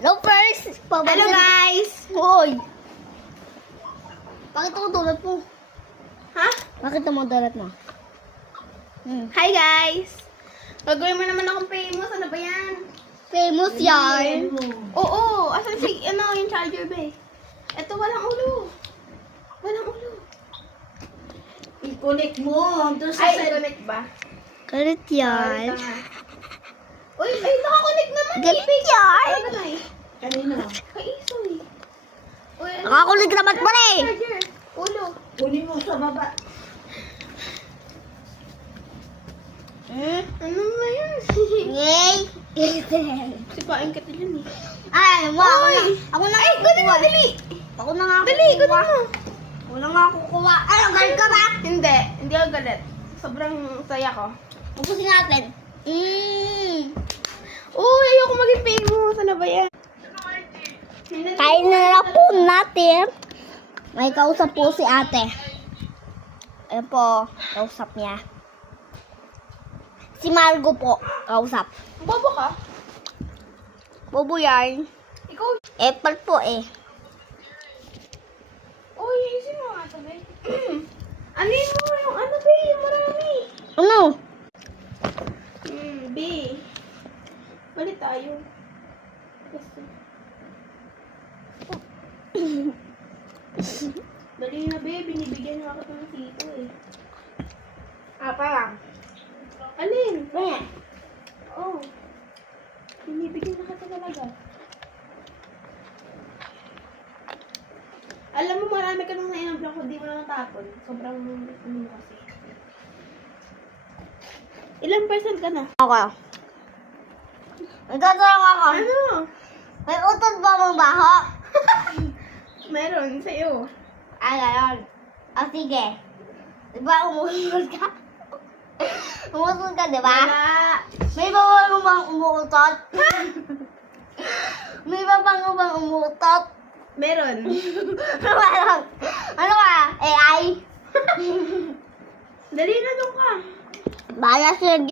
Hello first! Hello guys! Hoy! Bakit ako dulot mo? Ha? Bakit mo dulot mo? Hi guys! Gagawin mo naman akong famous. Ano ba yan? Famous yarn. Oo! Asan si, yung charger ba eh? Ito, walang ulo. Walang ulo. I-connect mo. Doon sa Ay, connect ba? Galit yarn. Uy, ay, nakakonect naman. Galit yarn. Ano na eh? kanina. Kay Isoy. Uy, ano? Nakakulig naman pala eh. Charger. Ulo. Kunin mo sa baba. Ano ba yan? Yay! Sipain kita dyan eh. Ay, mo ako na. Ako na. Ay, kunin mo, dali. Ako na nga Dali, kunin kukuha. mo. Ako na nga kukuha. Ay, galit ka ba? Hindi ako galit. Sobrang saya ko. Upusin natin. Uy, ayoko maging famous. Ano ba yan? Kain na lang po natin. May kausap po si ate. Ayun po, kausap niya. Si Margo po, kausap. Bobo ka? Bobo yarn. Ikaw. Apple po eh. Uy, isin mo nga ito, babe. Anin mo yung ano, babe? Yung marami. Ano? Babe. Balik tayo. Gusto. Dali na, babe. Binibigyan mo ako ng sito eh. Parang. Alin? Ganyan. Oh. Binibigyan na kita talaga. Alam mo, marami ka nung na-inablang ko, di mo na natapon. Sobrang ano kasi. Ilang percent ka na? Okay. Nagkakaroon ako. Ano? May utod ba mong baho? Meron, sa'yo. Ay, gayon. O sige. Diba umuusod ka? Umuusod ka, diba? Wala. May bawal mo bang umuutot? May bawal mo bang umuutot? Meron. Walang. Ano ka? AI? Dali na doon ka. Bahala sila.